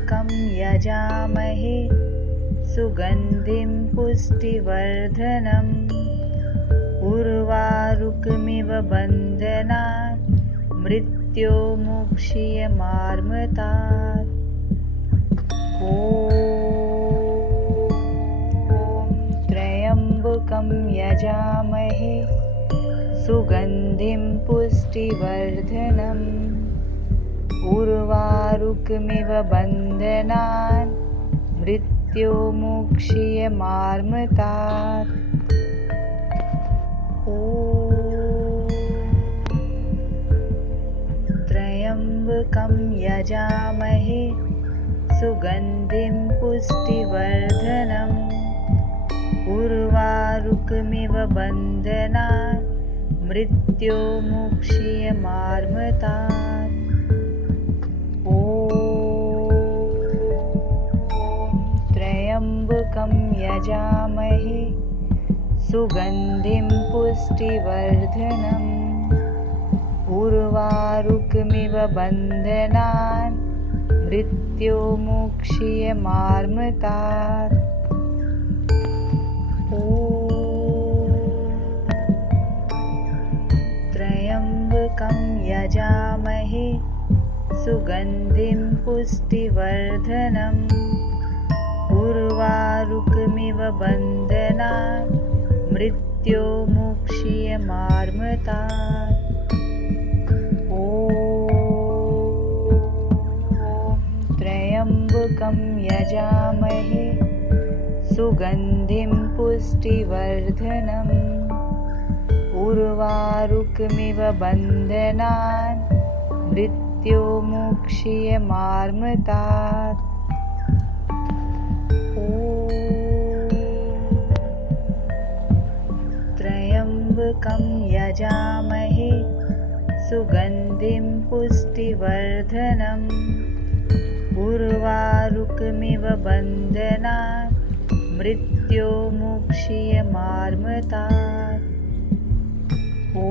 त्र्यम्बकं यजामहे सुगन्धिं पुष्टिवर्धनम् उर्वारुकमिव बन्धनान् मृत्योर्मुक्षीयमामृतात्। ॐ त्र्यम्बकं यजामहे सुगन्धिं पुष्टिवर्धनम् उर्वारुकमिव बन्धनान् मृत्योर्मुक्षीयमामृतात्। ॐ त्र्यम्बकं यजामहे सुगन्धिं पुष्टिवर्धनम् उर्वारुकमिव बन्धनान् मृत्योर्मुक्षीयमामृतात्। ॐ त्र्यम्बकं यजामहे सुगन्धिं पुष्टिवर्धनम् उर्वारुकमिव बन्धनान् मृत्योर्मुक्षीयमामृतात्। ॐ त्र्यम्बकं यजामहे सुगन्धिं पुष्टिवर्धनम् उर्वारुकमिव बन्धनान् मृत्योर्मुक्षीयमामृतात्। ॐ त्र्यम्बकं यजामहे सुगन्धिं पुष्टिवर्धनम् उर्वारुकमिव बन्धनान् मृत्योर्मुक्षीयमामृतात्। ॐ त्र्यम्बकं यजामहे सुगन्धिं पुष्टिवर्धनम् उर्वारुकमिव बन्धनान् मृत्योर्मुक्षीयमामृतात्। ॐ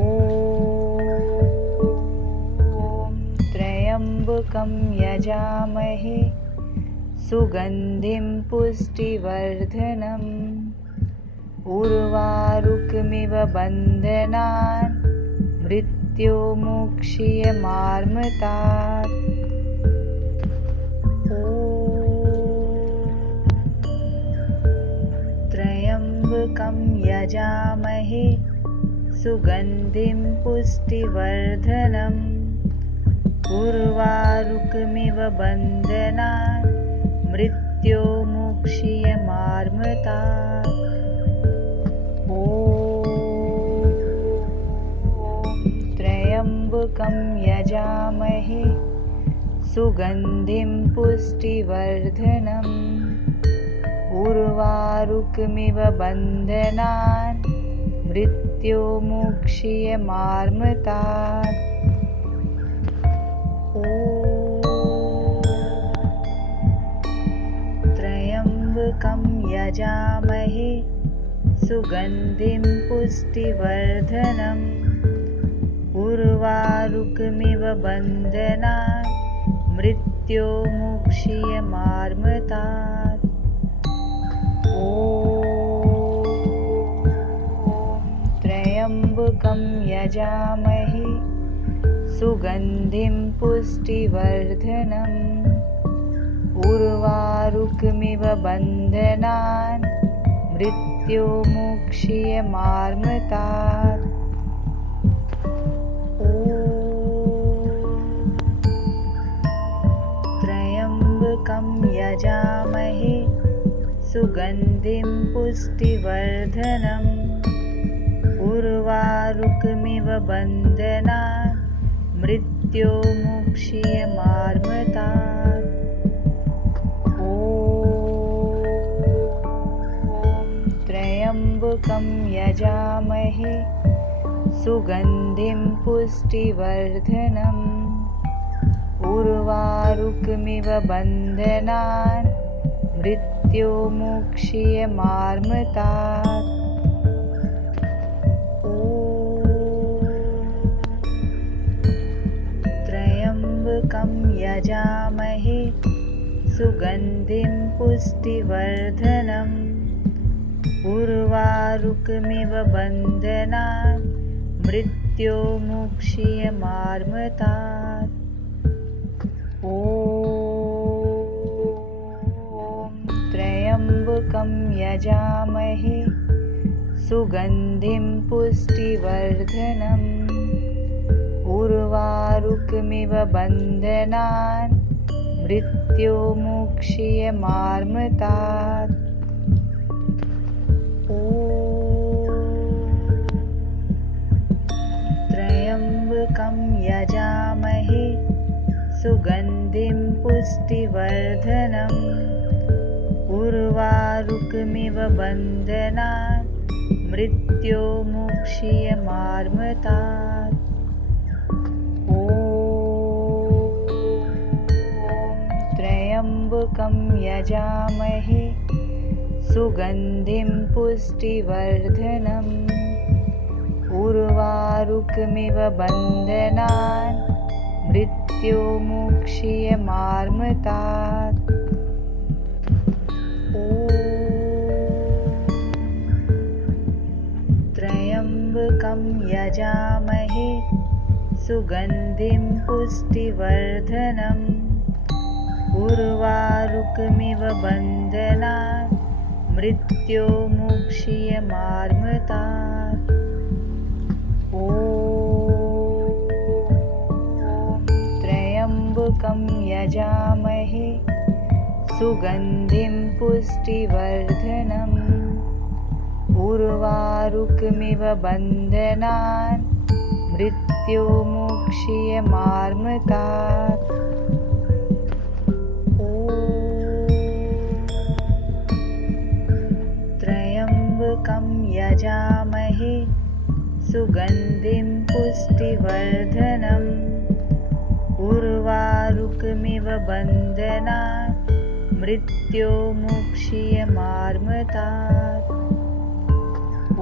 त्र्यम्बकं यजामहे सुगन्धिं पुष्टिवर्धनम् उर्वारुकमिव बन्धनान् मृत्योर्मुक्षीयमामृतात्। ॐ त्र्यम्बकं यजामहे सुगन्धिं पुष्टिवर्धनम् उर्वारुकमिव बन्धनान् मृत्योर्मुक्षीयमामृतात्। ॐ त्र्यम्बकं यजामहे सुगन्धिं पुष्टिवर्धनम् उर्वारुकमिव बन्धनान् मृत्योर्मुक्षीयमामृतात्। ॐ त्र्यम्बकं यजामहे सुगन्धिं पुष्टिवर्धनम् उर्वारुकमिव बन्धनान् मृत्योर्मुक्षीयमामृतात्। ॐ त्र्यम्बकं यजामहे सुगन्धिं पुष्टिवर्धनम् उर्वारुकमिव बन्धनान् मृत्योर्मुक्षीयमामृतात्। ॐ त्र्यम्बकं यजामहे सुगन्धिं पुष्टिवर्धनम् उर्वारुकमिव बन्धनान् मृत्योर्मुक्षीयमामृतात्। ॐ त्र्यम्बकं यजामहे सुगन्धिं पुष्टिवर्धनम् उर्वारुकमिव बन्धनान् मृत्योर्मुक्षीयमामृतात्। ॐ त्र्यम्बकं यजामहे सुगन्धिं पुष्टिवर्धनम् उर्वारुकमिव बन्धनान् मृत्योर्मुक्षीयमामृतात्। ॐ त्र्यम्बकं यजामहे सुगन्धिं पुष्टिवर्धनम् उर्वारुकमिव बन्धनान् मृत्योर्मुक्षीयमामृतात्। ॐ त्र्यम्बकं यजामहे सुगन्धिं पुष्टिवर्धनम् उर्वारुकमिव बन्धनान् मृत्योर्मुक्षीयमामृतात्। ॐ त्र्यम्बकं यजामहे सुगन्धिं पुष्टिवर्धनम् उर्वारुकमिव बन्धनान् मृत्योर्मुक्षीयमामृतात्। ॐ त्र्यम्बकं यजामहे सुगन्धिं पुष्टिवर्धनम् उर्वारुकमिव बन्धनान् मृत्योर्मुक्षीयमामृतात्। ॐ त्र्यम्बकं यजामहे सुगन्धिं पुष्टिवर्धनम् उर्वारुकमिव बन्धनान् मृत्योर्मुक्षीयमामृतात्। ॐ त्र्यम्बकं यजामहे सुगन्धिं पुष्टिवर्धनम् उर्वारुकमिव बन्धनान् मृत्योर्मुक्षीयमामृतात्। ॐ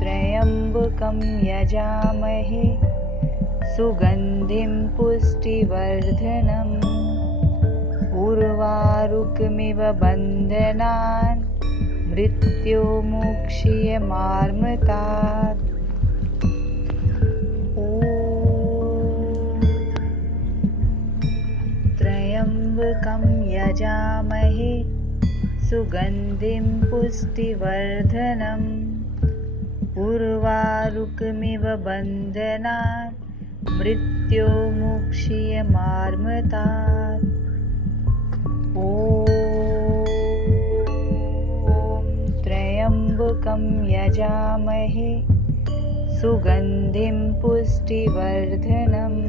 त्र्यम्बकं यजामहे सुगन्धिं पुष्टिवर्धनम् उर्वारुकमिव बन्धनान् मृत्योर्मुक्षीयमामृतात्। ॐ त्र्यम्बकं यजामहे सुगन्धिं पुष्टिवर्धनम् उर्वारुकमिव बन्धनान् मृत्योर्मुक्षीयमामृतात्। ॐ त्र्यम्बकं यजामहे सुगन्धिं पुष्टिवर्धनम्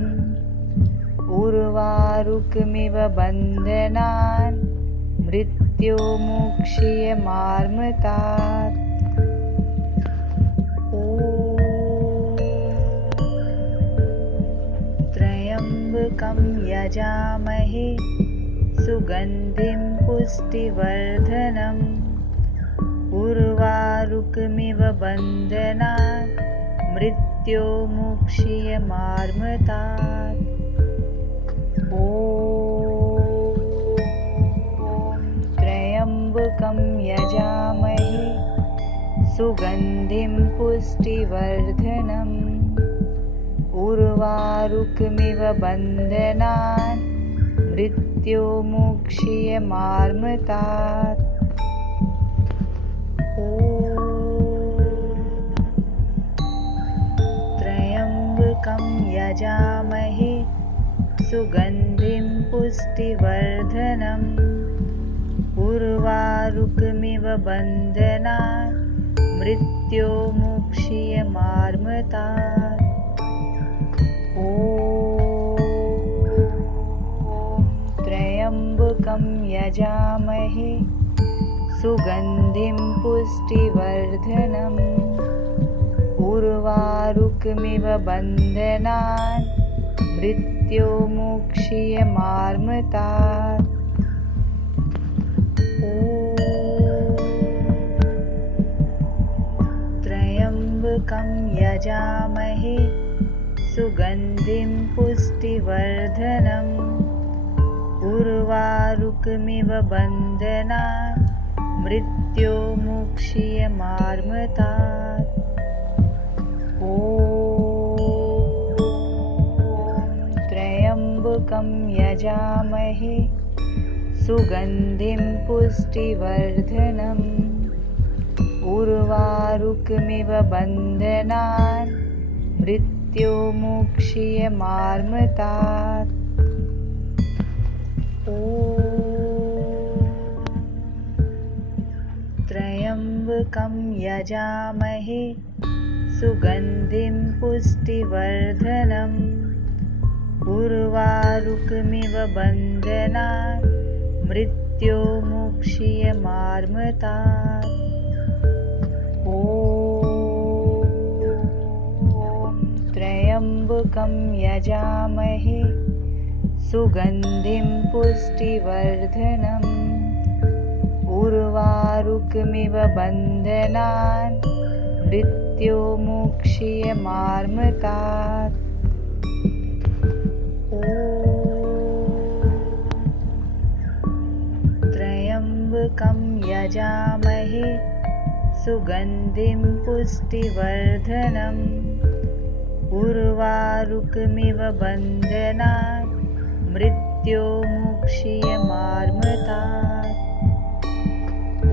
उर्वारुकमिव बन्धनान् मृत्योर्मुक्षीयमामृतात्। ॐ त्र्यम्बकं यजामहे सुगन्धिं पुष्टिवर्धनम् उर्वारुकमिव बन्धनान् मृत्योर्मुक्षीयमामृतात्। ॐ त्र्यम्बकं यजामहे सुगन्धिं पुष्टिवर्धनम् उर्वारुकमिव बन्धनान् मृत्योर्मुक्षीयमामृतात्। ॐ त्र्यम्बकं यजामहे सुगन्धिं पुष्टिवर्धनम् उर्वारुकमिव बन्धनान् मृत्योर्मुक्षीयमामृतात्। ॐ त्र्यम्बकं यजामहे सुगन्धिं पुष्टिवर्धनम् उर्वारुकमिव बन्धनान् मृत्योर्मुक्षीयमामृतात्। ॐ त्र्यम्बकं यजामहे सुगन्धिं पुष्टिवर्धनम् उर्वारुकमिव बन्धनान् मृत्योर्मुक्षीयमामृतात्। ॐ त्र्यम्बकं यजामहे सुगन्धिं पुष्टिवर्धनम् उर्वारुकमिव बन्धनान् मृत्योर्मुक्षीयमामृतात्। ॐ त्र्यम्बकं यजामहे सुगन्धिं पुष्टिवर्धनम् उर्वारुकमिव बन्धनान् मृत्योर्मुक्षीयमामृतात्। ॐ त्र्यम्बकं यजामहे सुगन्धिं पुष्टिवर्धनम् उर्वारुकमिव बन्धनान् मृत्योर्मुक्षीयमामृतात्। ॐ त्र्यम्बकं यजामहे सुगन्धिं पुष्टिवर्धनम् उर्वारुकमिव बन्धनान् मृत्योर्मुक्षीयमामृतात्। ॐ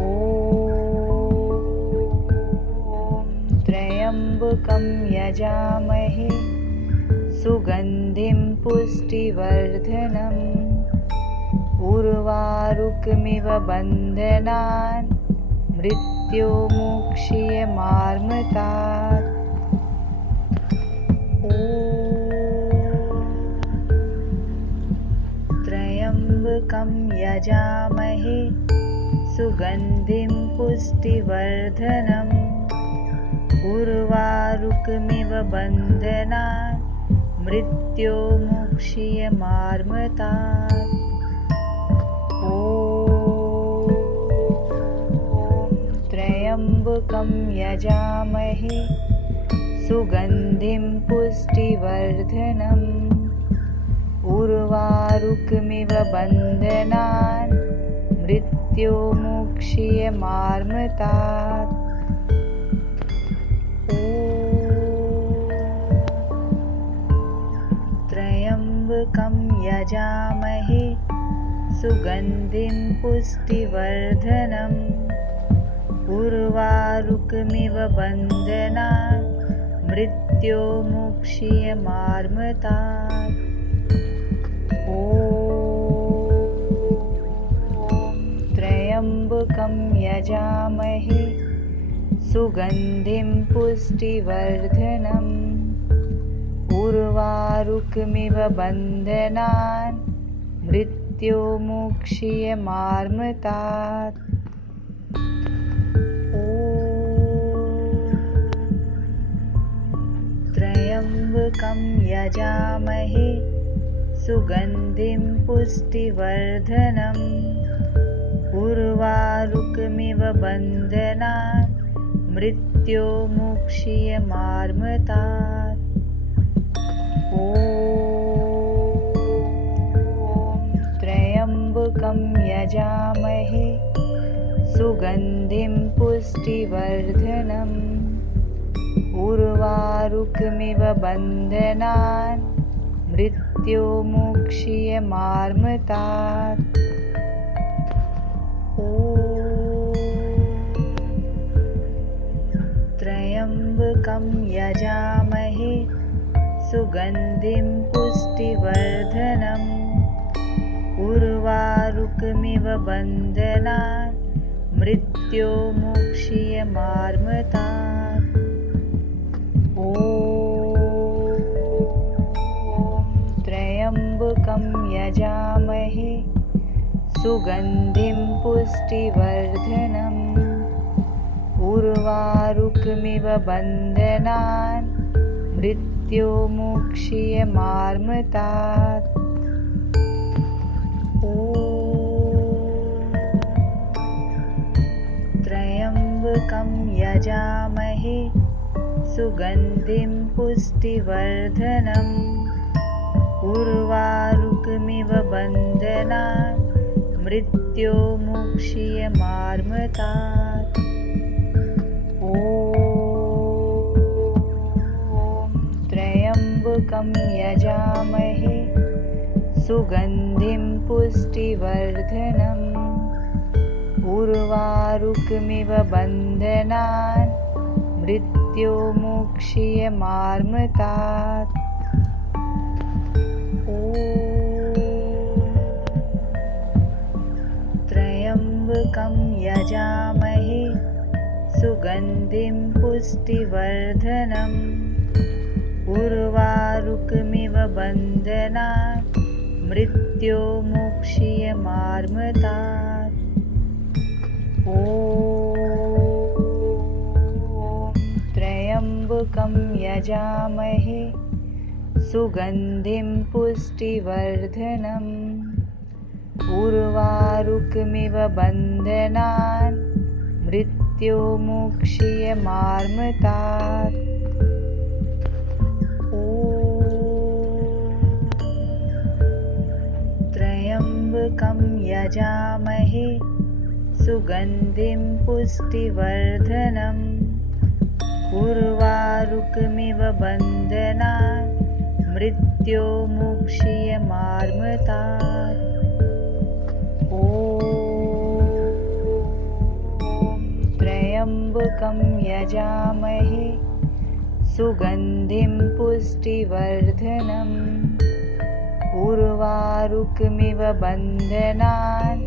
त्र्यम्बकं यजामहे सुगन्धिं पुष्टिवर्धनम् उर्वारुकमिव बन्धनान् मृत्योर्मुक्षीयमामृतात्। ॐ त्र्यम्बकं यजामहे सुगन्धिं पुष्टिवर्धनम् उर्वारुकमिव बन्धनान् मृत्योर्मुक्षीयमामृतात्। ॐ त्र्यम्बकं यजामहे सुगन्धिं पुष्टिवर्धनम् उर्वारुकमिव बन्धनान् मृत्योर्मुक्षीयमामृतात्। ॐ त्र्यम्बकं यजामहे सुगन्धिं पुष्टिवर्धनम् उर्वारुकमिव बन्धनान् मृत्योर्मुक्षीयमामृतात्। ॐ त्र्यम्बकं यजामहे सुगन्धिं पुष्टिवर्धनम् उर्वारुकमिव बन्धनान् मृत्योर्मुक्षीयमामृतात्। ॐ त्र्यम्बकं यजामहे सुगन्धिं पुष्टिवर्धनम् उर्वारुकमिव बन्धनान् मृत्योर्मुक्षीयमामृतात्। ॐ त्र्यम्बकं यजामहे सुगन्धिं पुष्टिवर्धनम् उर्वारुकमिव बन्धनान् मृत्योर्मुक्षीयमामृतात्। ॐ त्र्यम्बकं यजामहे सुगन्धिं पुष्टिवर्धनम् उर्वारुकमिव बन्धनान् मृत्योर्मुक्षीयमामृतात्। ॐ त्र्यम्बकं यजामहे सुगन्धिं पुष्टिवर्धनम् उर्वारुकमिव बन्धनान् मृत्योर्मुक्षीयमामृतात्। ॐ त्र्यम्बकं यजामहे सुगन्धिं पुष्टिवर्धनम् उर्वारुकमिव बन्धनान् मृत्योर्मुक्षीयमामृतात्। ॐ त्र्यम्बकं यजामहे सुगन्धिं पुष्टिवर्धनम् उर्वारुकमिव बन्धनान् मृत्योर्मुक्षीयमामृतात्। ॐ त्र्यम्बकं यजामहे सुगन्धिं पुष्टिवर्धनम् उर्वारुकमिव बन्धनान् मृत्योर्मुक्षीयमामृतात्। ॐ त्र्यम्बकं यजामहे सुगन्धिं पुष्टिवर्धनम् उर्वारुकमिव बन्धनान् मृत्योर्मुक्षीयमामृतात्। ॐ त्र्यम्बकं यजामहे सुगन्धिं पुष्टिवर्धनम् उर्वारुकमिव बन्धनान् मृत्योर्मुक्षीयमामृतात्। ॐ त्र्यम्बकं यजामहे सुगन्धिं पुष्टिवर्धनम् उर्वारुकमिव बन्धनान्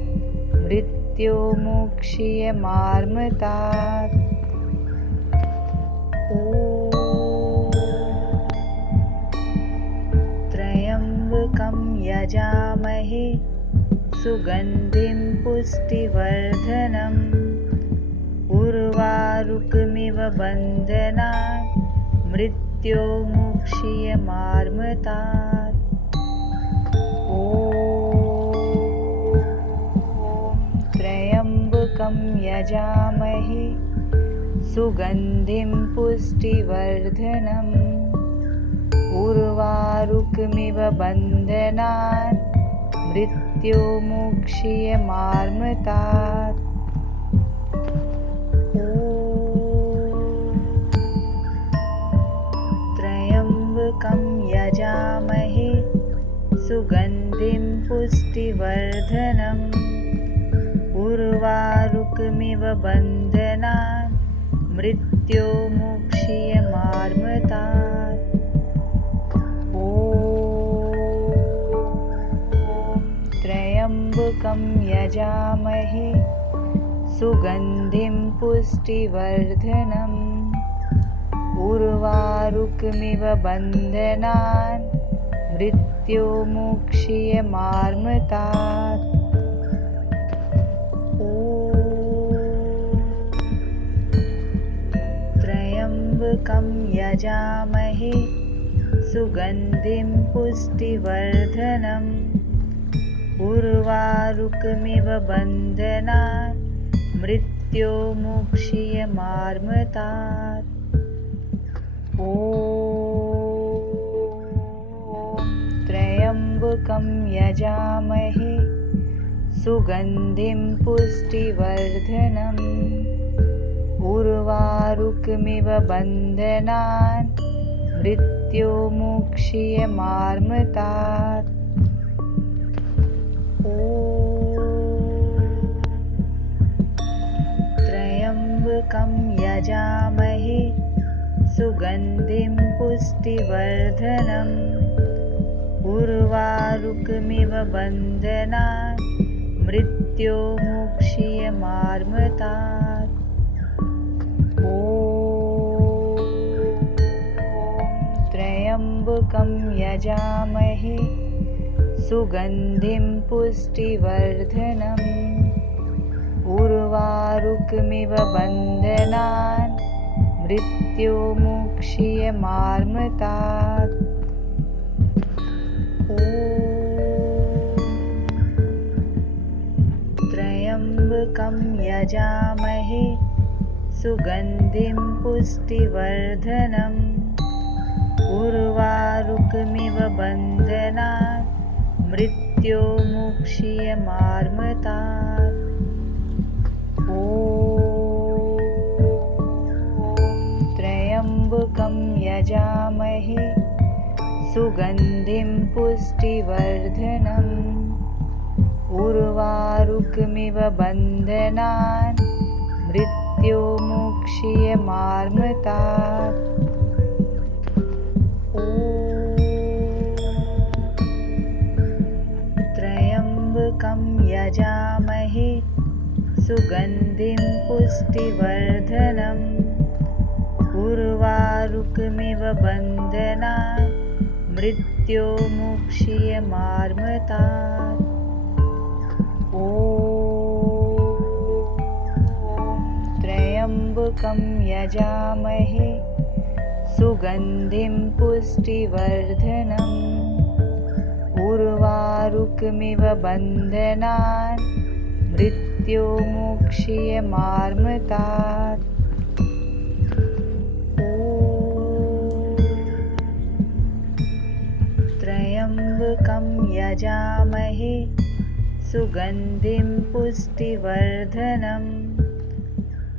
मृत्योर्मुक्षीयमामृतात्। ॐ त्र्यम्बकं यजामहे सुगन्धिं पुष्टिवर्धनम् उर्वारुकमिव बन्धनान् मृत्योर्मुक्षीयमामृतात्। ॐ त्र्यम्बकं यजामहे सुगन्धिं पुष्टिवर्धनम् उर्वारुकमिव बन्धनान् मृत्योर्मुक्षीयमामृतात्। ॐ त्र्यम्बकं यजामहे सुगन्धिं पुष्टिवर्धनम् उर्वारुकमिव बन्धनान् मृत्योर्मुक्षीयमामृतात्। ॐ त्र्यम्बकं यजामहे सुगन्धिं पुष्टिवर्धनम् उर्वारुकमिव बन्धनान् मृत्योर्मुक्षीयमामृतात्। ॐ त्र्यम्बकं यजामहे सुगन्धिं पुष्टिवर्धनम् उर्वारुकमिव बन्धनान् मृत्योर्मुक्षीयमामृतात्। ॐ त्र्यम्बकं यजामहे सुगन्धिं पुष्टिवर्धनम् उर्वारुकमिव बन्धनान् मृत्योर्मुक्षीयमामृतात्। ॐ त्र्यम्बकं यजामहे सुगन्धिं पुष्टिवर्धनम् उर्वारुकमिव बन्धनान् मृत्योर्मुक्षीयमामृतात्। ॐ त्र्यम्बकं यजामहे सुगन्धिं पुष्टिवर्धनम् उर्वारुकमिव बन्धनान् मृत्योर्मुक्षीयमामृतात्। ॐ त्र्यम्बकं यजामहे सुगन्धिं पुष्टिवर्धनम् उर्वारुकमिव बन्धनात् मृत्योर्मुक्षीयमामृतात्। ॐ त्र्यम्बकं यजामहे सुगन्धिं पुष्टिवर्धनम् उर्वारुकमिव बन्धनात् मृत्योर्मुक्षीयमामृतात्। ॐ त्र्यम्बकं यजामहे सुगन्धिं पुष्टिवर्धनम् उर्वारुकमिव बन्धनात् मृत्योर्मुक्षीयमामृतात्। ॐ त्र्यम्बकं यजामहे सुगन्धिं पुष्टिवर्धनम् उर्वारुकमिव बन्धनात् मृत्योर्मुक्षीयमामृतात्। त्र्यम्बकं यजामहे सुगन्धिं पुष्टिवर्धनम्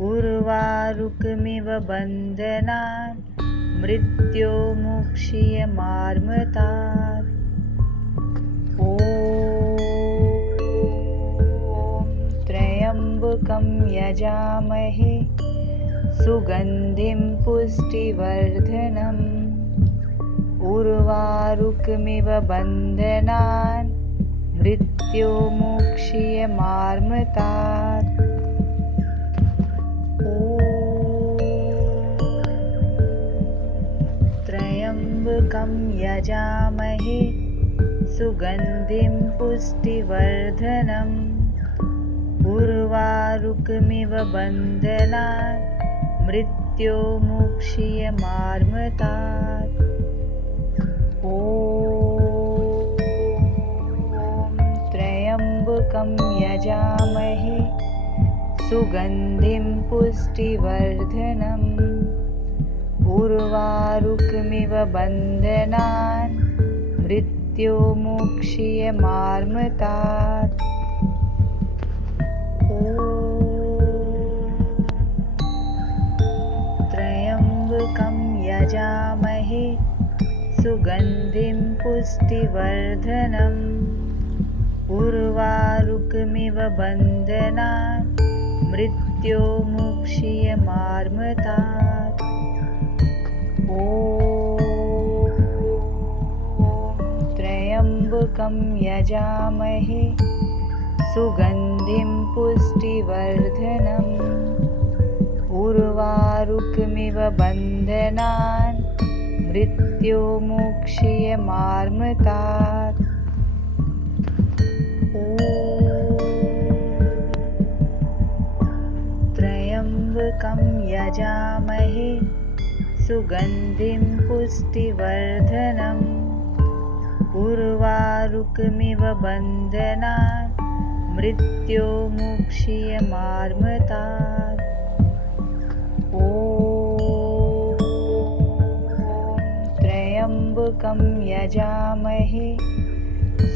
उर्वारुकमिव बन्धनात् मृत्योर्मुक्षीयमामृतात्। ॐ त्र्यम्बकं यजामहे सुगन्धिं पुष्टिवर्धनम् उर्वारुकमिव बन्धनात् मृत्योर्मुक्षीयमामृतात्। ॐ त्र्यम्बकं यजामहे सुगन्धिं पुष्टिवर्धनम् उर्वारुकमिव बन्धनात् मृत्योर्मुक्षीयमामृतात्। ॐ त्र्यम्बकं यजामहे सुगन्धिं पुष्टिवर्धनम् उर्वारुकमिव बन्धनात् मृत्योर्मुक्षीयमामृतात्। ॐ त्र्यम्बकं यजामहे सुगन्धिं पुष्टिवर्धनम् उर्वारुकमिव बन्धनात् मृत्योर्मुक्षीयमामृतात्। ॐ त्र्यम्बकं यजामहे सुगन्धिं पुष्टिवर्धनम् उर्वारुकमिव बन्धनात् मृत्योर्मुक्षीयमामृतात्। ॐ त्र्यम्बकं यजामहे सुगन्धिं पुष्टिवर्धनम् उर्वारुकमिव बन्धनात् मृत्योर्मुक्षीयमामृतात्। ॐ त्र्यम्बकं यजामहे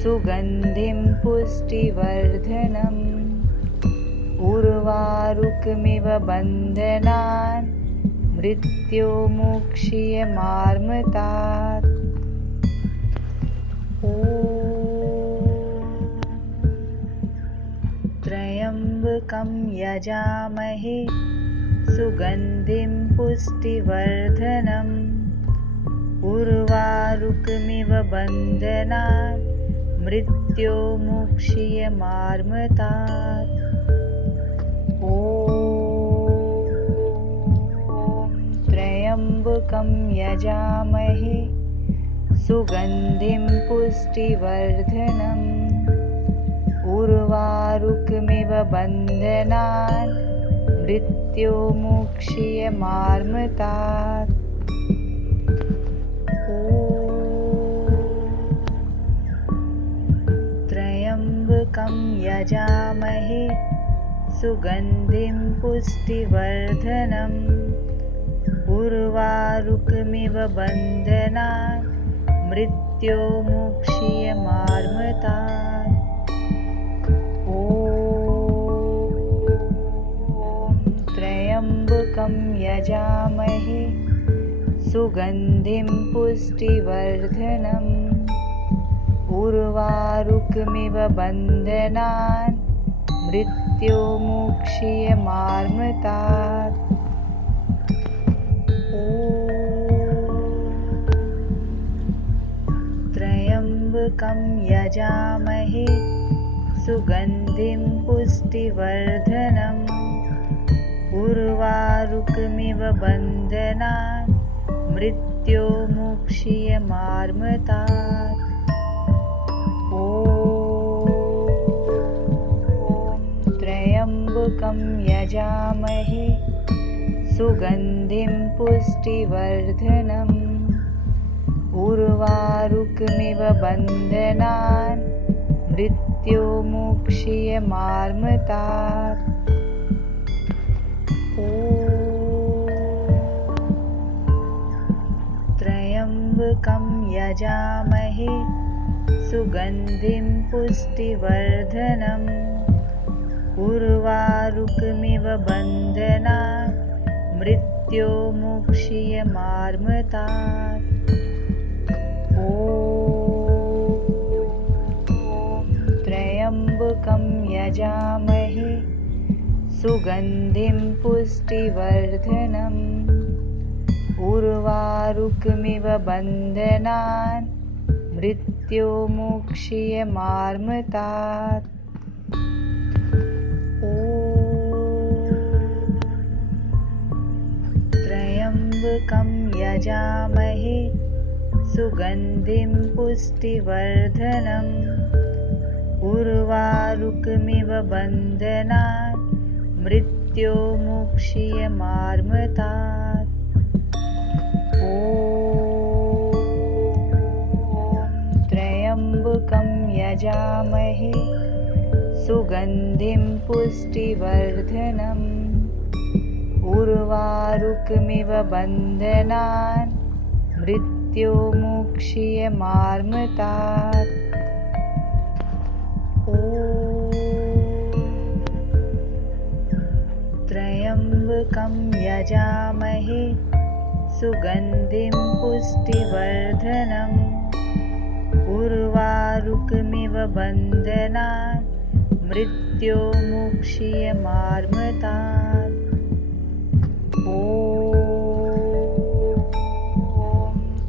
सुगन्धिं पुष्टिवर्धनम् उर्वारुकमिव बन्धनात् मृत्योर्मुक्षीयमामृतात्। ॐ त्र्यम्बकं यजामहे सुगन्धिं पुष्टिवर्धनम् उर्वारुकमिव बन्धनात् मृत्योर्मुक्षीयमामृतात्। ॐ त्र्यम्बकं यजामहे सुगन्धिं पुष्टिवर्धनम् उर्वारुकमिव बन्धनात् मृत्योर्मुक्षीयमामृतात्। ॐ त्र्यम्बकं यजामहे सुगन्धिं पुष्टिवर्धनम् उर्वारुकमिव बन्धनान् मृत्योर्मुक्षीयमामृतात्। ॐ त्र्यम्बकं यजामहे सुगन्धिं पुष्टिवर्धनम् उर्वारुकमिव बन्धनान् मृत्योर्मुक्षीयमामृतात्। ॐ त्र्यम्बकं यजामहे सुगन्धिं पुष्टिवर्धनम् उर्वारुकमिव बन्धनान् मृत्योर्मुक्षीयमामृतात्। ॐ त्र्यम्बकं यजामहे सुगन्धिं पुष्टिवर्धनम् उर्वारुकमिव बन्धनान् मृत्योर्मुक्षीयमामृतात्। ॐ त्र्यम्बकं यजामहे सुगन्धिं पुष्टिवर्धनम् उर्वारुकमिव बन्धनान् मृत्योर्मुक्षीयमामृतात्। ॐ त्र्यम्बकं यजामहे सुगन्धिं पुष्टिवर्धनम् उर्वारुकमिव बन्धनान् मृत्योर्मुक्षीयमामृतात्। ॐ त्र्यम्बकं यजामहे सुगन्धिं पुष्टिवर्धनम् उर्वारुकमिव बन्धनान् मृत्योर्मुक्षीयमामृतात्। ॐ त्र्यम्बकं यजामहे सुगन्धिं पुष्टिवर्धनम् उर्वारुकमिव बन्धनान् मृत्योर्मुक्षीयमामृतात्। ॐ त्र्यम्बकं यजामहे सुगन्धिं पुष्टिवर्धनम् उर्वारुकमिव बन्धनान् मृत्योर्मुक्षीयमामृतात्। ॐ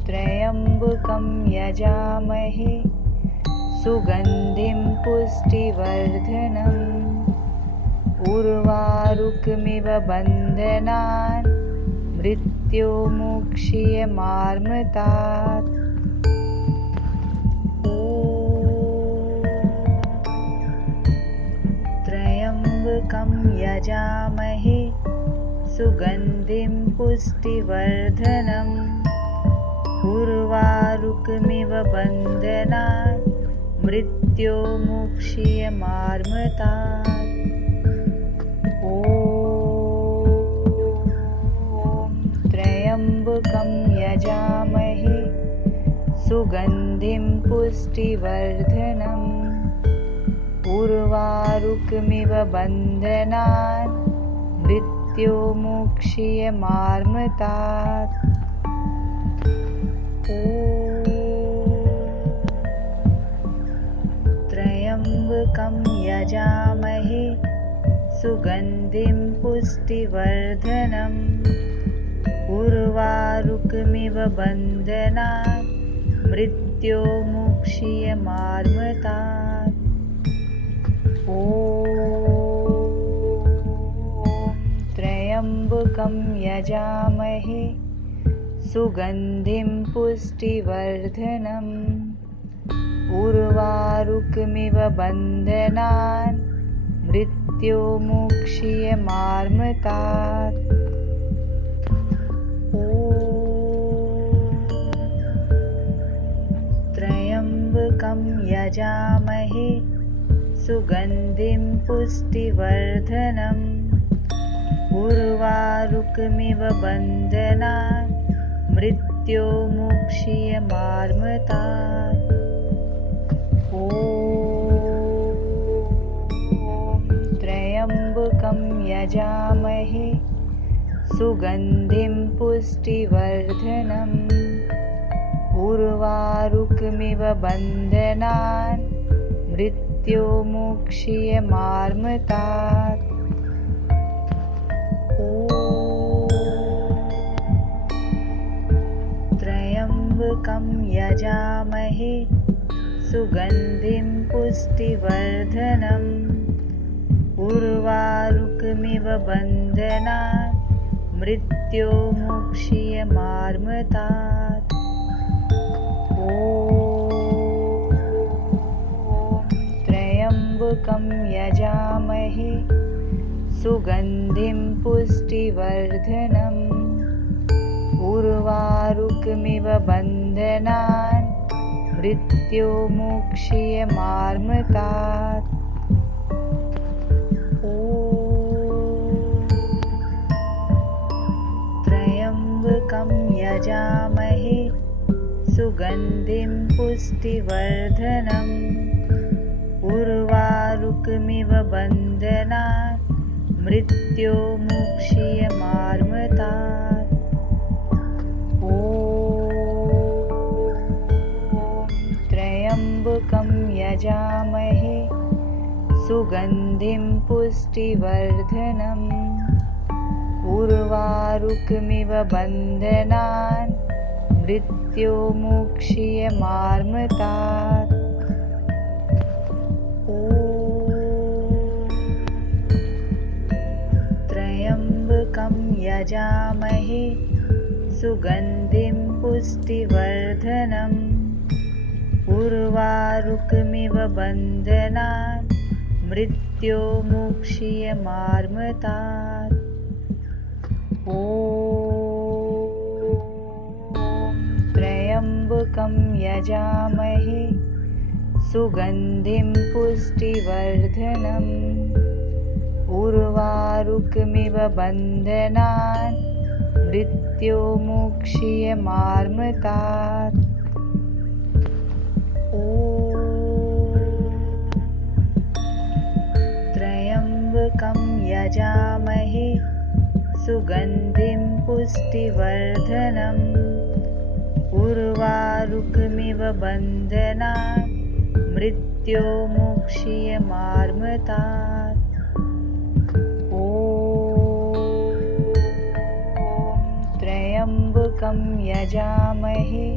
त्र्यम्बकं यजामहे सुगन्धिं पुष्टिवर्धनम् उर्वारुकमिव बन्धनान् मृत्योर्मुक्षीयमामृतात्। ॐ त्र्यम्बकं यजामहे सुगन्धिं पुष्टिवर्धनम् उर्वारुकमिव बन्धनान् मृत्योर्मुक्षीयमामृतात्। ॐ त्र्यम्बकं यजामहे सुगन्धिं पुष्टिवर्धनम् उर्वारुकमिव बन्धनान् मृत्योर्मुक्षीयमामृतात्। ॐ त्र्यम्बकं यजामहे सुगन्धिं पुष्टिवर्धनम् उर्वारुकमिव बन्धनान् मृत्योर्मुक्षीयमामृतात्। ॐ त्र्यम्बकं यजामहे सुगन्धिं पुष्टिवर्धनम् उर्वारुकमिव बन्धनान् मृत्योर्मुक्षीयमामृतात्। ॐ त्र्यम्बकं यजामहे सुगन्धिं पुष्टिवर्धनम् उर्वारुकमिव बन्धनान् मृत्योर्मुक्षीयमामृतात्। ॐ त्र्यम्बकं यजामहे सुगन्धिं पुष्टिवर्धनम् उर्वारुकमिव बन्धनान् मृत्योर्मुक्षीयमामृतात्। त्र्यम्बकं यजामहे सुगन्धिं पुष्टिवर्धनम् उर्वारुकमिव बन्धनान् मृत्योर्मुक्षीयमामृतात्। ॐ त्र्यम्बकं यजामहे सुगन्धिं पुष्टिवर्धनम् उर्वारुकमिव बन्धनान् मृत्योर्मुक्षीयमामृतात्। ॐ त्र्यम्बकं यजामहे सुगन्धिं पुष्टिवर्धनम् उर्वारुकमिव बन्धनान् मृत्योर्मुक्षीयमामृतात्। ॐ त्र्यम्बकं यजामहे सुगन्धिं पुष्टिवर्धनम् उर्वारुकमिव बन्धनान् मृत्योर्मुक्षीयमामृतात्। ॐ त्र्यम्बकं यजामहे सुगन्धिं पुष्टिवर्धनम् उर्वारुकमिव बन्धनान् मृत्योर्मुक्षीयमामृतात्। ॐ त्र्यम्बकं यजामहे सुगन्धिं पुष्टिवर्धनम् उर्वारुकमिव बन्धनान् मृत्योर्मुक्षीयमामृतात्। ॐ त्र्यम्बकं यजामहे सुगन्धिं पुष्टिवर्धनम् उर्वारुकमिव बन्धनान् मृत्योर्मुक्षीयमामृतात्। ॐ त्र्यम्बकं यजामहे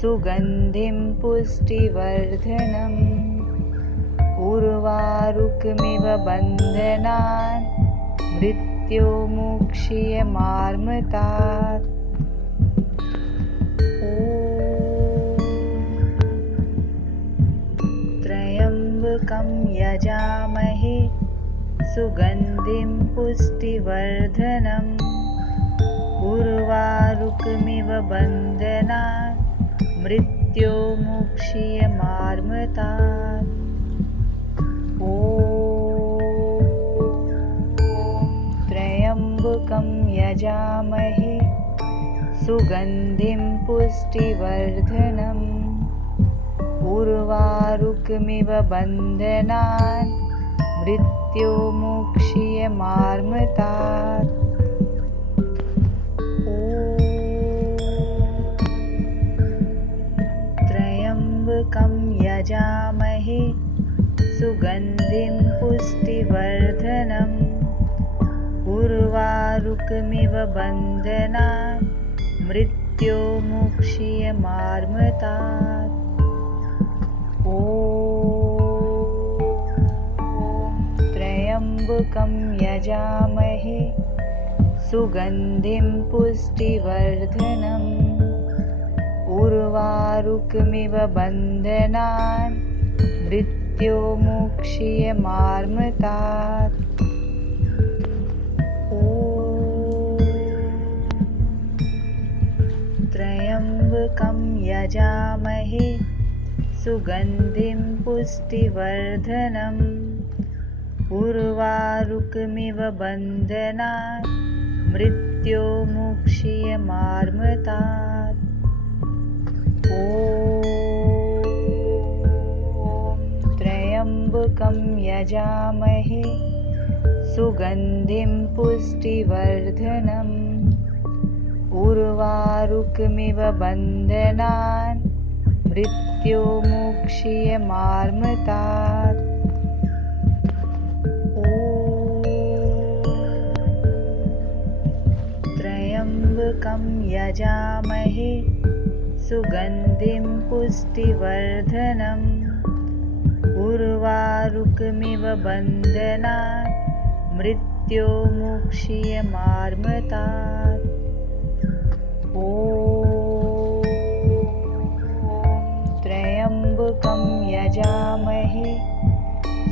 सुगन्धिं पुष्टिवर्धनम् उर्वारुकमिव बन्धनान् मृत्योर्मुक्षीयमामृतात्। ॐ त्र्यम्बकं यजामहे सुगन्धिं पुष्टिवर्धनम् उर्वारुकमिव बन्धनान् मृत्योर्मुक्षीयमामृतात्। ॐ त्र्यम्बकं यजामहे सुगन्धिं पुष्टिवर्धनम् उर्वारुकमिव बन्धनान् मृत्योर्मुक्षीयमामृतात्। ॐ त्र्यम्बकं यजामहे सुगन्धिं पुष्टिवर्धनम् उर्वारुकमिव बन्धनान् मृत्योर्मुक्षीयमामृतात्। ॐ त्र्यम्बकं यजामहे सुगन्धिं पुष्टिवर्धनम् उर्वारुकमिव बन्धनान् मृत्योर्मुक्षीयमामृतात्। ॐ त्र्यम्बकं यजामहे सुगन्धिं पुष्टिवर्धनम् उर्वारुकमिव बन्धनात् मृत्योर्मुक्षीयमामृतात्। ॐ त्र्यम्बकं यजामहे सुगन्धिं पुष्टिवर्धनम् उर्वारुकमिव बन्धनान् मृत्योर्मुक्षीयमामृतात्। ॐ त्र्यम्बकं यजामहे सुगन्धिं पुष्टिवर्धनम् उर्वारुकमिव बन्धनान् मृत्योर्मुक्षीयमामृतात्। ॐ त्र्यम्बकं यजामहे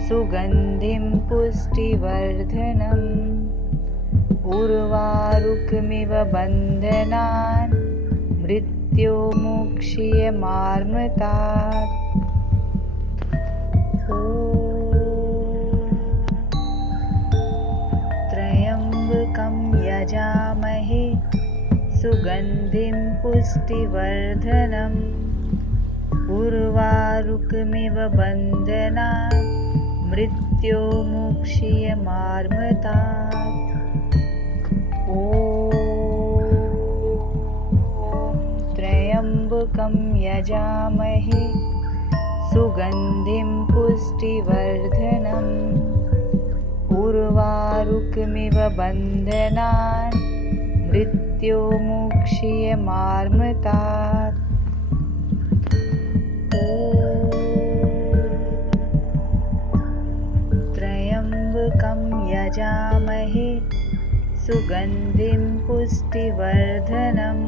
सुगन्धिं पुष्टिवर्धनम् उर्वारुकमिव बन्धनान् मृत्योर्मुक्षीयमामृतात्। ॐ त्र्यम्बकं यजामहे सुगन्धिं पुष्टिवर्धनम् उर्वारुकमिव बन्धनान् मृत्योर्मुक्षीयमामृतात्। ॐ त्र्यम्बकं यजामहे सुगन्धिं पुष्टिवर्धनम् उर्वारुकमिव बन्धनान् मृत्योर्मुक्षीयमामृतात्। ॐ त्र्यम्बकं यजामहे सुगन्धिं पुष्टिवर्धनम्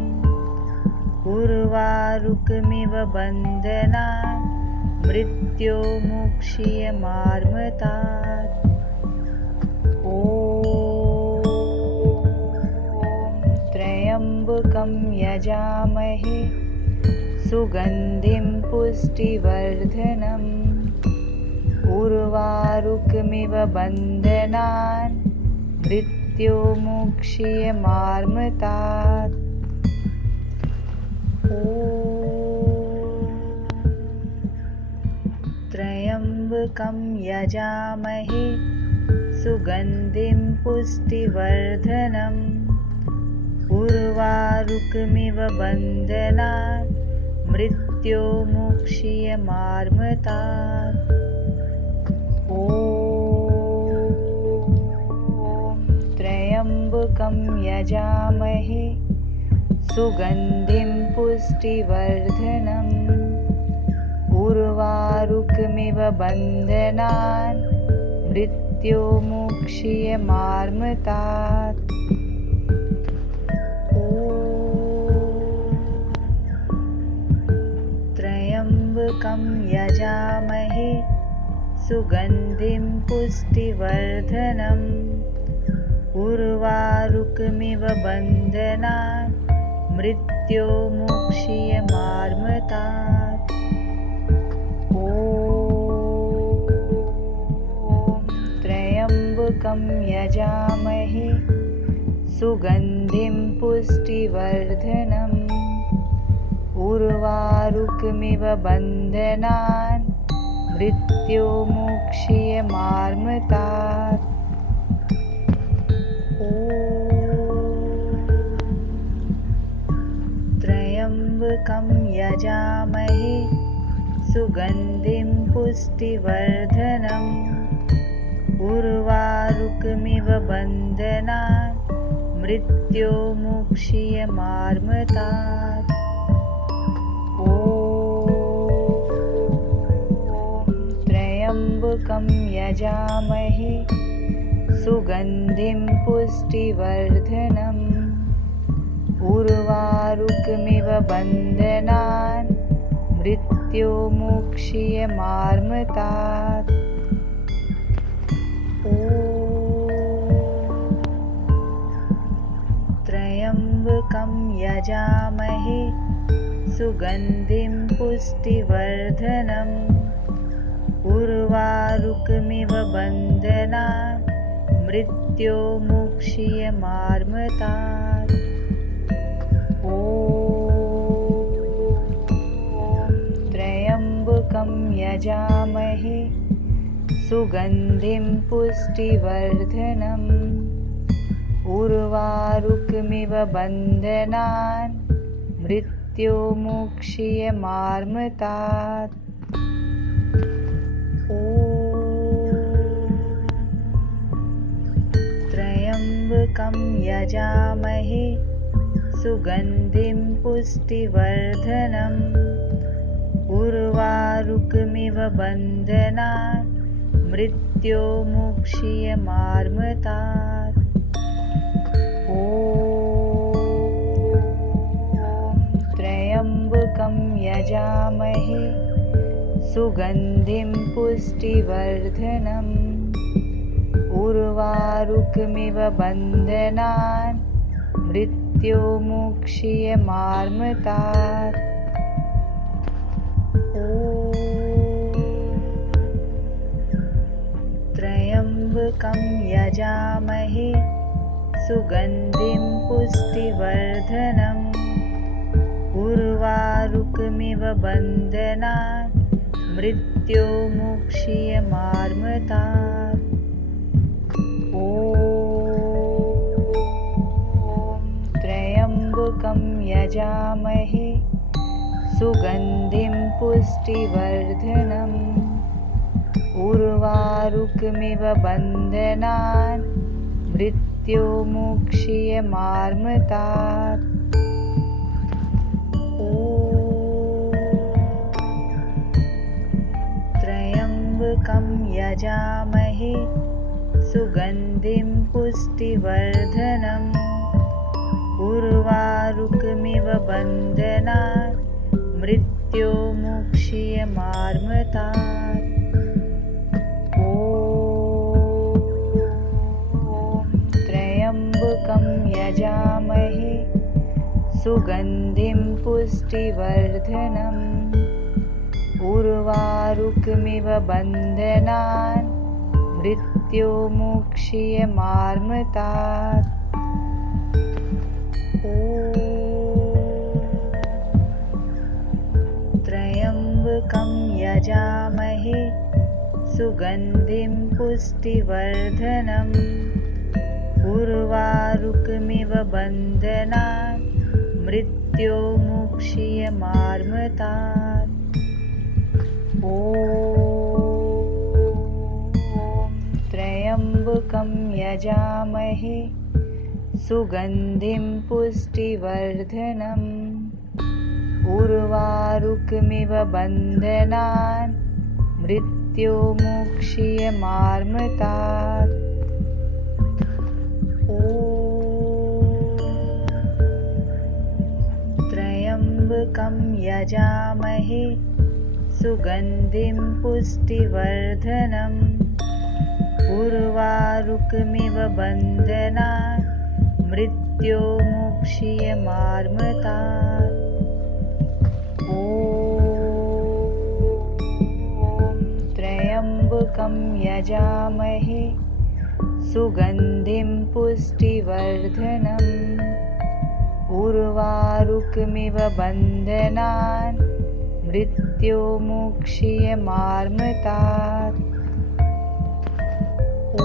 उर्वारुकमिव बन्धनान् मृत्योर्मुक्षीयमामृतात्। ॐ त्र्यम्बकं यजामहे सुगन्धिं पुष्टिवर्धनम् उर्वारुकमिव बन्धनान् मृत्योर्मुक्षीयमामृतात्। ॐ त्र्यम्बकं यजामहे सुगन्धिं पुष्टिवर्धनम् उर्वारुकमिव बन्धनान् मृत्योर्मुक्षीयमामृतात्। ॐ त्र्यम्बकं यजामहे सुगन्धिं पुष्टिवर्धनम् उर्वारुकमिव बन्धनान् मृत्योर्मुक्षीयमामृतात्। ॐ त्र्यम्बकं यजामहे सुगन्धिं पुष्टिवर्धनम् उर्वारुकमिव बन्धनान् मृत्योर्मुक्षीयमामृतात्। ॐ त्र्यम्बकं यजामहे सुगन्धिं पुष्टिवर्धनम् उर्वारुकमिव बन्धनान् मृत्योर्मुक्षीयमामृतात्। ॐ त्र्यम्बकं यजामहे सुगन्धिं पुष्टिवर्धनम् उर्वारुकमिव बन्धनान् मृत्योर्मुक्षीयमामृतात्। ॐ त्र्यम्बकं यजामहे सुगन्धिं पुष्टिवर्धनम् उर्वारुकमिव बन्धनान् मृत्योर्मुक्षीयमामृतात्। ॐ त्र्यम्बकं यजामहे सुगन्धिं पुष्टिवर्धनम् उर्वारुकमिव बन्धनान् मृत्योर्मुक्षीयमामृतात्। ॐ त्र्यम्बकं यजामहे सुगन्धिं पुष्टिवर्धनम् उर्वारुकमिव बन्धनान् मृत्योर्मुक्षीयमामृतात्। ॐ त्र्यम्बकं यजामहे सुगन्धिं पुष्टिवर्धनम् उर्वारुकमिव बन्धनान् मृत्योर्मुक्षीयमामृतात्। ॐ त्र्यम्बकं यजामहे सुगन्धिं पुष्टिवर्धनम् उर्वारुकमिव बन्धनान् मृत्योर्मुक्षीयमामृतात्। ॐ त्र्यम्बकं यजामहे सुगन्धिं पुष्टिवर्धनम् उर्वारुकमिव बन्धनान् मृत्योर्मुक्षीयमामृतात्। ॐ त्र्यम्बकं यजामहे सुगन्धिं पुष्टिवर्धनम् उर्वारुकमिव बन्धनान् मृत्योर्मुक्षीयमामृतात्। ॐ त्र्यम्बकं यजामहे सुगन्धिं पुष्टिवर्धनम् उर्वारुकमिव बन्धनान् मृत्योर्मुक्षीयमामृतात्। ॐ त्र्यम्बकं यजामहे सुगन्धिं पुष्टिवर्धनम् उर्वारुकमिव बन्धनान् मृत्योर्मुक्षीयमामृतात्। ॐ त्र्यम्बकं यजामहे सुगन्धिं पुष्टिवर्धनम् उर्वारुकमिव बन्धनान् मृत्योर्मुक्षीयमामृतात्। ॐ त्र्यम्बकं यजामहे सुगन्धिं पुष्टिवर्धनम् उर्वारुकमिव बन्धनान् मृत्योर्मुक्षीयमामृतात्। ॐ त्र्यम्बकं यजामहे सुगन्धिं पुष्टिवर्धनम् उर्वारुकमिव बन्धनान् मृत्योर्मुक्षीयमामृतात्। ॐ त्र्यम्बकं यजामहे सुगन्धिं पुष्टिवर्धनम् उर्वारुकमिव बन्धनान् मृत्योर्मुक्षीयमामृतात्। ॐ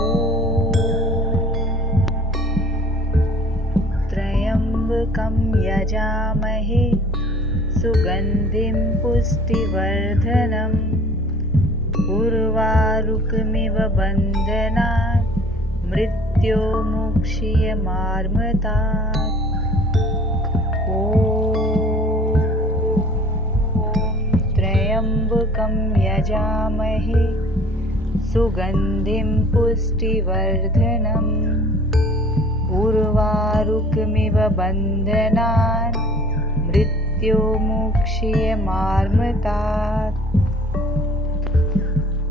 त्र्यम्बकं यजामहे सुगन्धिं पुष्टिवर्धनम् उर्वारुकमिव बन्धनान् मृत्योर्मुक्षीयमामृतात्। ॐ त्र्यम्बकं यजामहे सुगन्धिं पुष्टिवर्धनम् उर्वारुकमिव बन्धनान् मृत्योर्मुक्षीयमामृतात्।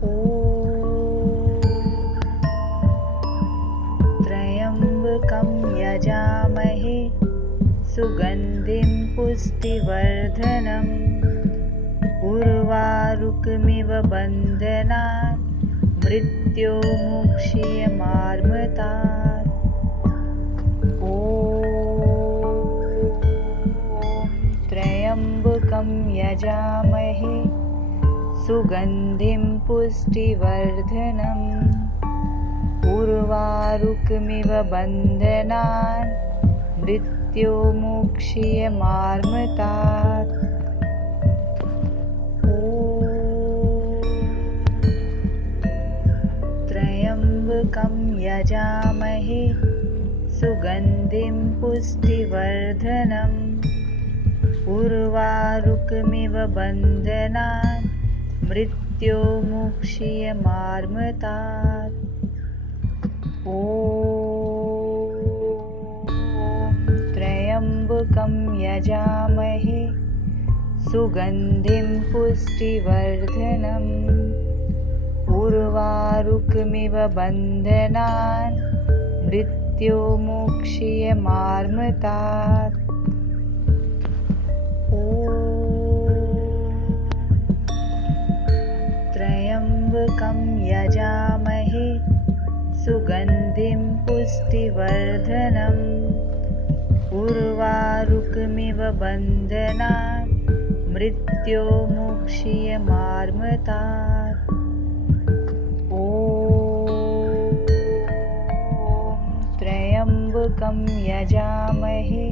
ॐ त्र्यम्बकं यजामहे सुगन्धिं पुष्टिवर्धनम् उर्वारुकमिव बन्धनान् मृत्योर्मुक्षीयमामृतात्। ॐ त्र्यम्बकं यजामहे सुगन्धिं पुष्टिवर्धनम् उर्वारुकमिव बन्धनान् मृत्योर्मुक्षीयमामृतात्। त्र्यम्बकं यजामहे सुगन्धिं पुष्टिवर्धनम् उर्वारुकमिव बन्धनान् मृत्योर्मुक्षीयमामृतात्। ॐ त्र्यम्बकं यजामहे सुगन्धिं पुष्टिवर्धनम् उर्वारुकमिव बन्धनान् मृत्योर्मुक्षीयमामृतात्। ॐ त्र्यम्बकं यजामहे सुगन्धिं पुष्टिवर्धनम् उर्वारुकमिव बन्धनान् मृत्योर्मुक्षीयमामृतात्। ॐ त्र्यम्बकं यजामहे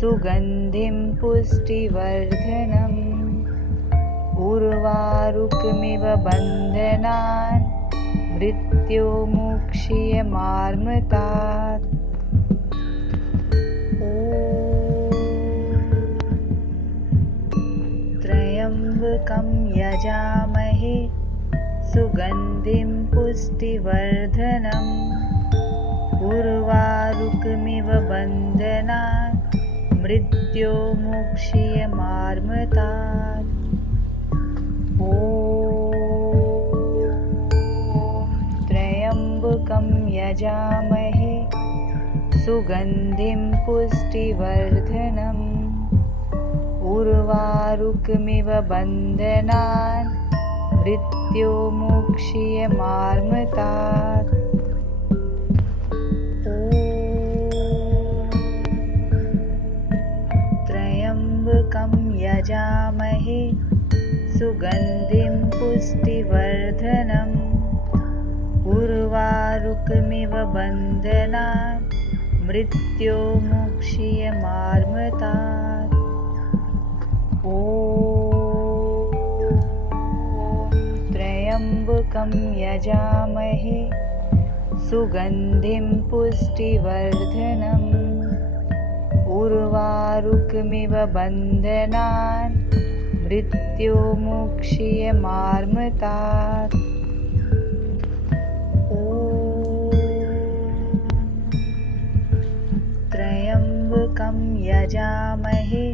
सुगन्धिं पुष्टिवर्धनम् उर्वारुकमिव बन्धनान् मृत्योर्मुक्षीयमामृतात्। ॐ त्र्यम्बकं यजामहे सुगन्धिं पुष्टिवर्धनम् उर्वारुकमिव बन्धनान् मृत्योर्मुक्षीयमामृतात्। ॐ त्र्यम्बकं यजामहे सुगन्धिं पुष्टिवर्धनम् उर्वारुकमिव बन्धनान् मृत्योर्मुक्षीयमामृतात्। ॐ त्र्यम्बकं यजामहे सुगन्धिं पुष्टिवर्धनम् उर्वारुकमिव बन्धनान् मृत्योर्मुक्षीयमामृतात्। ॐ त्र्यम्बकं यजामहे सुगन्धिं पुष्टिवर्धनम् उर्वारुकमिव बन्धनान् मृत्योर्मुक्षीयमामृतात्। ॐ त्र्यम्बकं यजामहे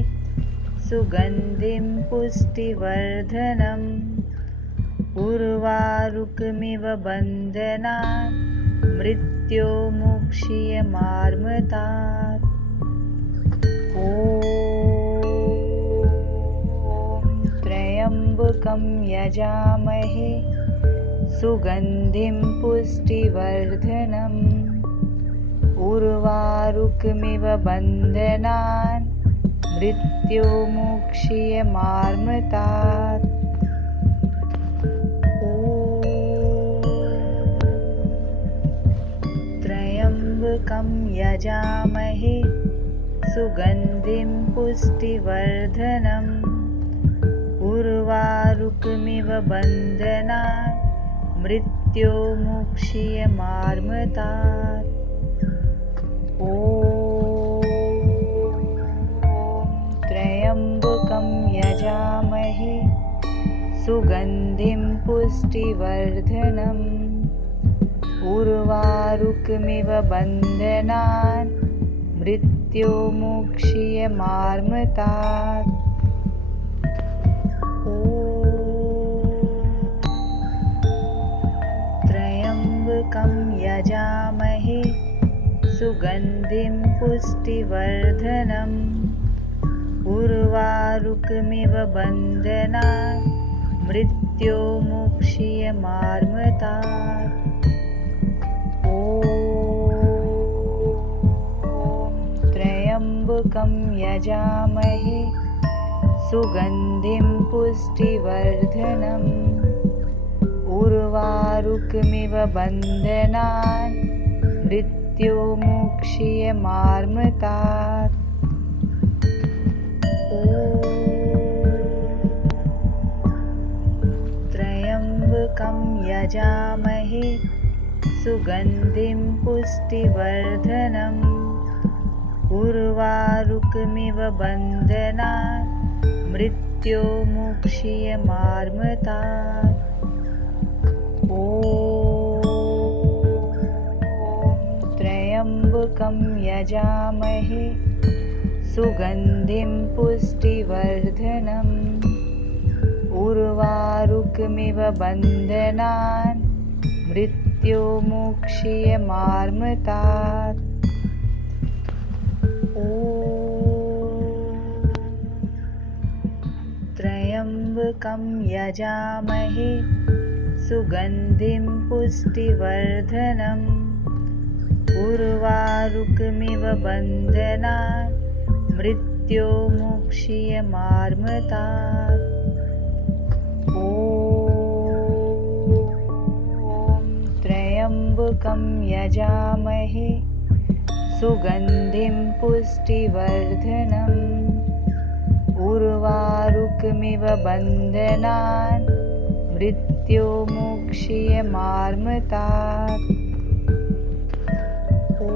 सुगन्धिं पुष्टिवर्धनम् उर्वारुकमिव बन्धनान् मृत्योर्मुक्षीयमामृतात्। ॐ त्र्यम्बकं यजामहे सुगन्धिं पुष्टिवर्धनम् उर्वारुकमिव बन्धनान् मृत्योर्मुक्षीयमामृतात्। ॐ त्र्यम्बकं यजामहे सुगन्धिं पुष्टिवर्धनम् उर्वारुकमिव बन्धनान् मृत्योर्मुक्षीयमामृतात्। ॐ त्र्यम्बकं यजामहे सुगन्धिं पुष्टिवर्धनम् उर्वारुकमिव बन्धनान् मृत्योर्मुक्षीयमामृतात्। ॐ त्र्यम्बकं यजामहे सुगन्धिं पुष्टिवर्धनम् उर्वारुकमिव उर्वारुकमिव बन्धनान् मृत्योर्मुक्षीयमामृतात्। ॐ त्र्यम्बकं यजामहे सुगन्धिं पुष्टिवर्धनम् उर्वारुकमिव बन्धनान् मृत्योर्मुक्षीयमामृतात्। ॐ त्र्यम्बकं यजामहे सुगन्धिं पुष्टिवर्धनम् उर्वारुकमिव बन्धनान् मृत्योर्मुक्षीयमामृतात्। ॐ त्र्यम्बकं यजामहे सुगन्धिं पुष्टिवर्धनम् उर्वारुकमिव बन्धनान् मृत्योर्मुक्षीयमामृतात्। ॐ त्र्यम्बकं यजामहे सुगन्धिं पुष्टिवर्धनम् उर्वारुकमिव बन्धनान् मृत्योर्मुक्षीयमामृतात्। ॐ त्र्यम्बकं यजामहे सुगन्धिं पुष्टिवर्धनम् उर्वारुकमिव बन्धनान् मृत्योर्मुक्षीयमामृतात्। ॐ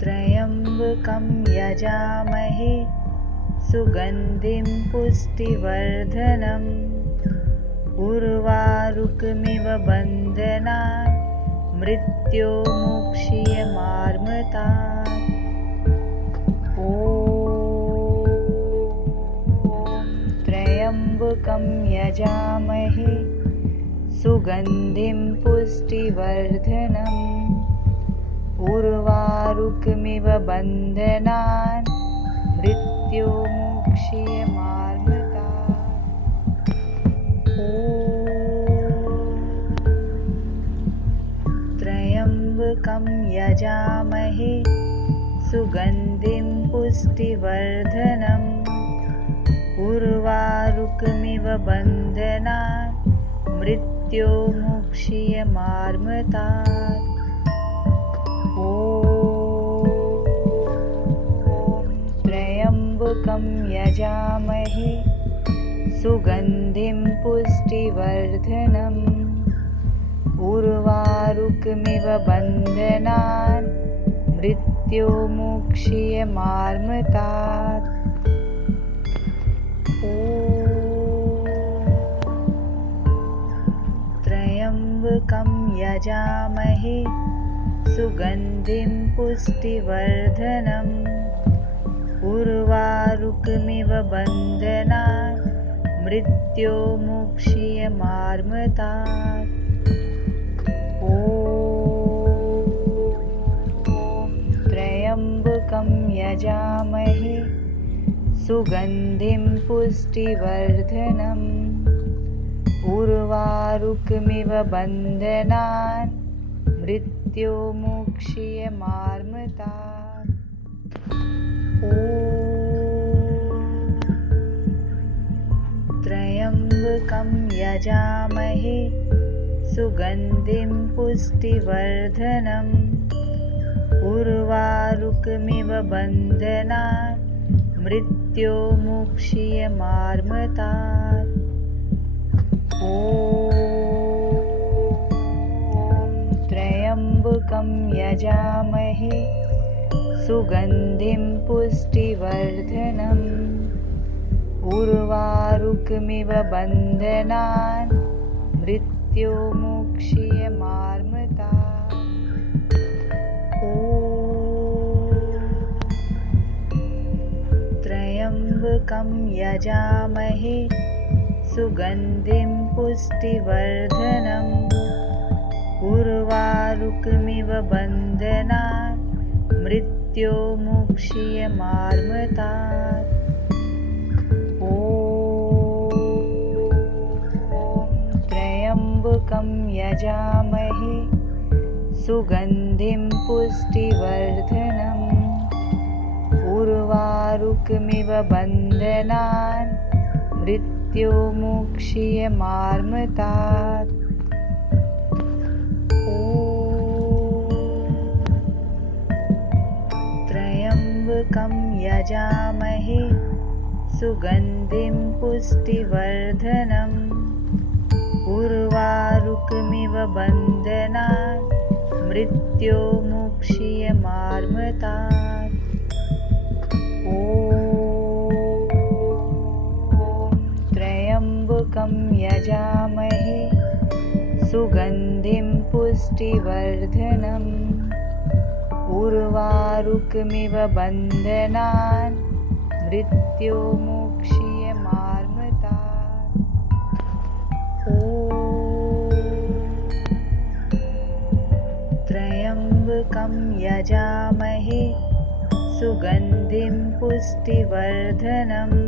त्र्यम्बकं यजामहे सुगन्धिं पुष्टिवर्धनम् उर्वारुकमिव बन्धनान् मृत्योर्मुक्षीयमामृतात्। ॐ त्र्यम्बकं यजामहे सुगन्धिं पुष्टिवर्धनम् उर्वारुकमिव बन्धनान् मृत्योर्मुक्षीयमामृतात्। ॐ त्र्यम्बकं यजामहे सुगन्धिं पुष्टिवर्धनम् उर्वारुकमिव बन्धनान् मृत्योर्मुक्षीयमामृतात्। ॐ त्र्यम्बकं यजामहे सुगन्धिं पुष्टिवर्धनम् उर्वारुकमिव बन्धनान् मृत्योर्मुक्षीयमामृतात्। ॐ त्र्यम्बकं यजामहे सुगन्धिं पुष्टिवर्धनम् उर्वारुकमिव बन्धनान् मृत्योर्मुक्षीयमामृतात्। ॐ त्र्यम्बकं यजामहे सुगन्धिं पुष्टिवर्धनम् उर्वारुकमिव बन्धनान् मृत्योर्मुक्षीयमामृतात्। ॐ त्र्यम्बकं यजामहे सुगन्धिं पुष्टिवर्धनम् उर्वारुकमिव बन्धनान् मृत्योर्मुक्षीयमामृतात्। ॐ त्र्यम्बकं यजामहे सुगन्धिं पुष्टिवर्धनम् उर्वारुकमिव बन्धनान् मृत्योर्मुक्षीयमामृतात्। ॐ त्र्यम्बकं यजामहे सुगन्धिं पुष्टिवर्धनम् उर्वारुकमिव बन्धनान् मृत्योर्मुक्षीयमामृतात्। मृत्योर्मुक्षीयमार्मतात्। ॐ त्र्यम्बकं यजामहे सुगन्धिं पुष्टिवर्धनम् उर्वारुकमिव बन्धनान् मृत्योर्मुक्षीयमार्मतात्। त्र्यम्बकं यजामहे सुगन्धिं पुष्टिवर्धनम् उर्वारुकमिव बन्धनान् मृत्योर्मुक्षीयमार्मतात्। ॐ त्र्यम्बकं यजामहे सुगन्धिं पुष्टिवर्धनम् उर्वारुकमिव बन्धनान् मृत्योर्मुक्षीयमार्मतात्। ॐ त्र्यम्बकं यजामहे सुगन्धिं पुष्टिवर्धनम्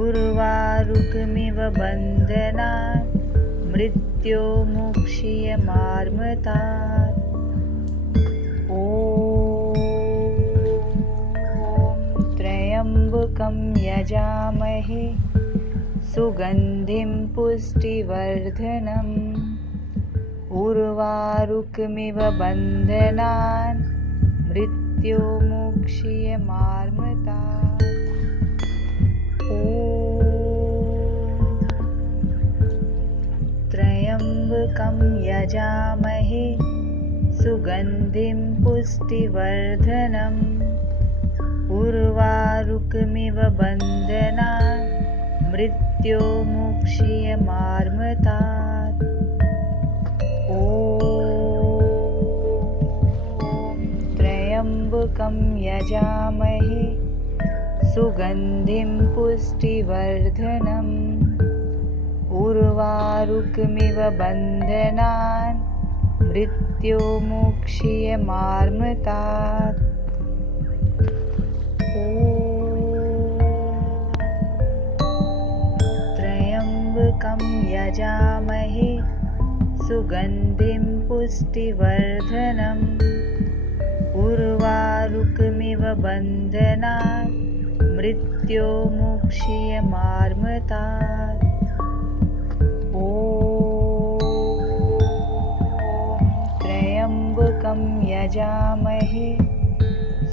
उर्वारुकमिव बन्धनान् मृत्योर्मुक्षीयमार्मतात्। ॐ त्र्यम्बकं यजामहे सुगन्धिं पुष्टिवर्धनम् उर्वारुकमिव बन्धनान् मृत्योर्मुक्षीयमार्मतात्। ॐ त्र्यम्बकं यजामहे सुगन्धिं पुष्टिवर्धनम् उर्वारुकमिव बन्धनान् मृत्योर्मुक्षीयमार्मतात्। ॐ त्र्यम्बकं यजामहे सुगन्धिं पुष्टिवर्धनम् उर्वारुकमिव बन्धनान् मृत्योर्मुक्षीयमार्मतात्। ॐ त्र्यम्बकं यजामहे सुगन्धिं पुष्टिवर्धनम् उर्वारुकमिव बन्धनान् मृत्योर्मुक्षीयमार्मतात्। ॐ त्र्यम्बकं यजामहे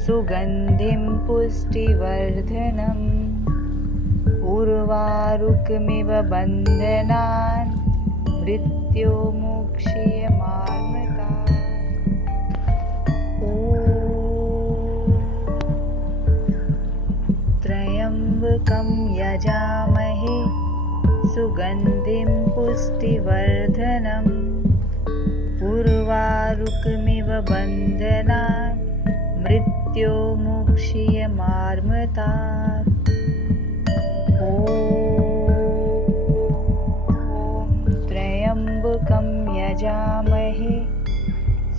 सुगन्धिं पुष्टिवर्धनम् उर्वारुकमिव बन्धनान् मृत्योर्मुक्षीयमार्मतात्। ॐ त्र्यम्बकं यजामहे सुगन्धिं पुष्टिवर्धनम् उर्वारुकमिव बन्धनान् मृत्योर्मुक्षीयमार्मतात्। ॐ त्र्यम्बकं यजामहे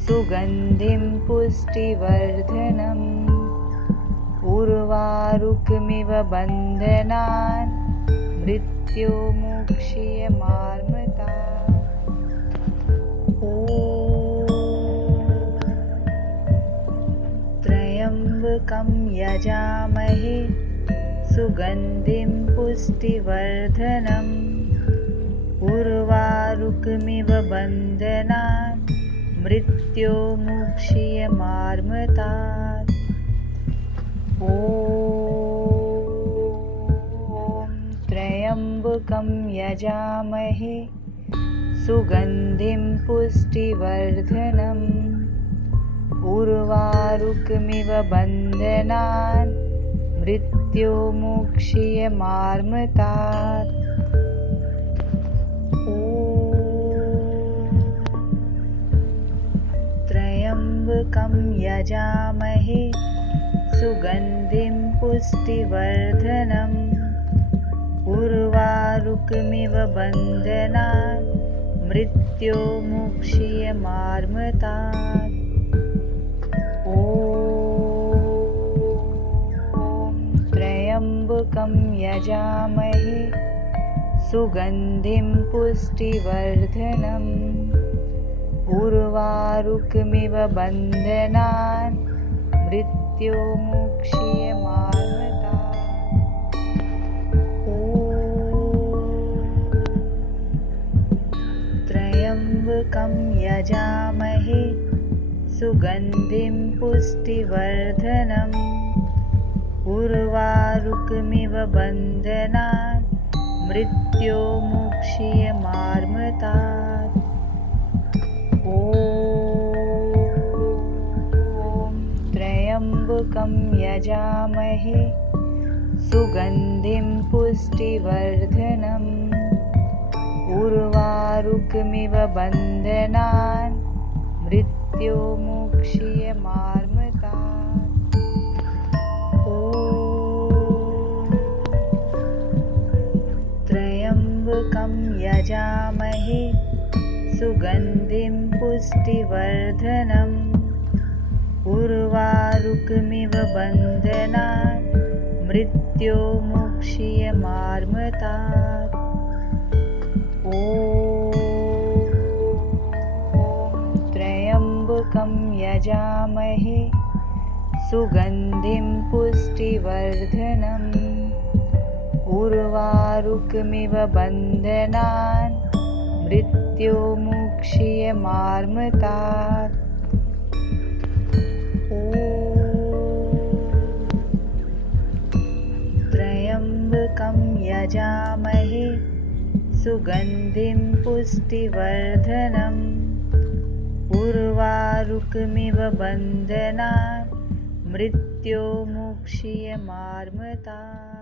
सुगन्धिं पुष्टिवर्धनम् उर्वारुकमिव बन्धनान् मृत्योर्मुक्षीयमार्मतात्। ॐ त्र्यम्बकं यजामहे सुगन्धिं पुष्टिवर्धनम् उर्वारुकमिव बन्धनान् मृत्योर्मुक्षीयमार्मतात्। ॐ त्र्यम्बकं यजामहे सुगन्धिं पुष्टिवर्धनम् उर्वारुकमिव बन्धनान् मृत्योर्मुक्षीयमार्मतात्। ॐ त्र्यम्बकं यजामहे सुगन्धिं पुष्टिवर्धनम् उर्वारुकमिव बन्धनान् मृत्योर्मुक्षीयमार्मतात्। ॐ त्र्यम्बकं यजामहे सुगन्धिं पुष्टिवर्धनम् उर्वारुकमिव बन्धनान् मृत्योर्मुक्षीयमामृतात्। त्र्यम्बकं यजामहे सुगन्धिं पुष्टिवर्धनम् उर्वारुकमिव बन्धनान् मृत्योर्मुक्षीयमामृतात्। ॐ त्र्यम्बकं यजामहे सुगन्धिं पुष्टिवर्धनम् उर्वारुकमिव बन्धनान् मृत्योर्मुक्षीयमामृतात्। त्र्यम्बकं यजामहे सुगन्धिं पुष्टिवर्धनम् उर्वारुकमिव बन्धनान् मृत्योर्मुक्षीयमामृतात्। ॐ त्र्यम्बकं यजामहे सुगन्धिं पुष्टिवर्धनम् उर्वारुकमिव बन्धनान् मृत्योर्मुक्षीयमामृतात्। ॐ त्र्यम्बकं यजामहे सुगन्धिं पुष्टिवर्धनम् उर्वारुकमिव बन्धनान् मृत्योर्मुक्षीयमामृतात्।